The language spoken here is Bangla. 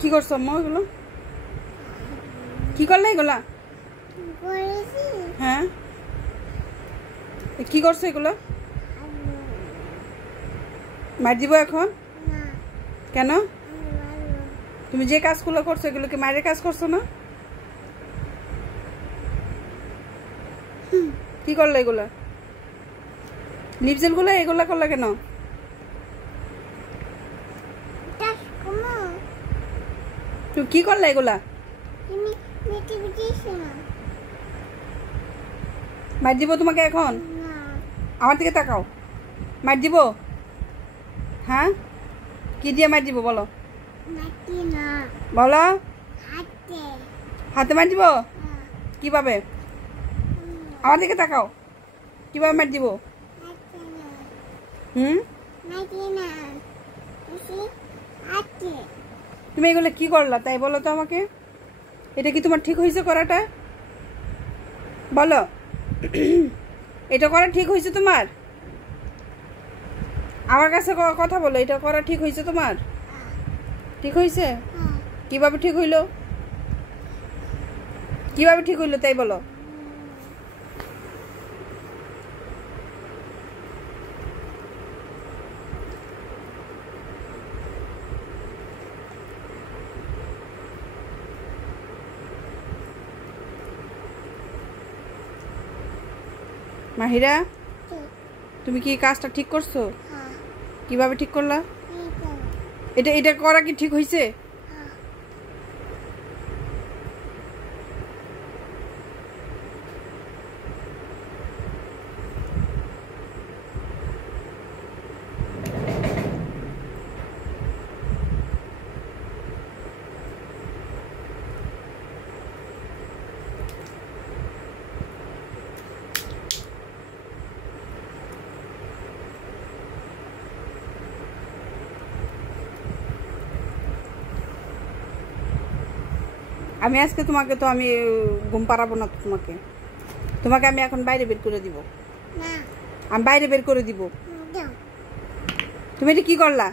কি করছো আম্মা এগুলো? কি করলে এগুলা? হ্যাঁ, কি করছো এগুলো? মার দিব এখন? কেন? তুমি যে কাজগুলো করছো এগুলো কি মায়ের কাজ করছো না? কি করলে এগুলা? লিপজেল গুলো এগুলা করলে কেন? তুমি কি করলে এগুলা? মার দিব তোমাকে এখন? আমার দিকে তাকাও। মার দিব? হ্যাঁ, কি দিয়ে মার দিব বলো? বলো। হাতে মার দিব? কিভাবে? আমার দিকে তাকাও। কিভাবে মার দিব? তুমি এগুলো কি করলা তাই বলো তো আমাকে। এটা কি তোমার ঠিক হয়েছে করাটা? বলো। এটা করা ঠিক হয়েছে তোমার? আমার কাছে কথা বলো, এটা করা ঠিক হয়েছে তোমার? ঠিক হয়েছে? কিভাবে ঠিক হইলো? কিভাবে ঠিক হইলো তাই বলো। মাহিরা, তুমি কি কাজটা ঠিক করছো? কিভাবে ঠিক করলা? এটা এটা করা কি ঠিক হয়েছে? আমি আজকে তোমাকে তো আমি ঘুম পাড়াবো না। তোমাকে তোমাকে আমি এখন বাইরে বের করে দিব। আমি বাইরে বের করে দিব। তুমি এটা কি করলা?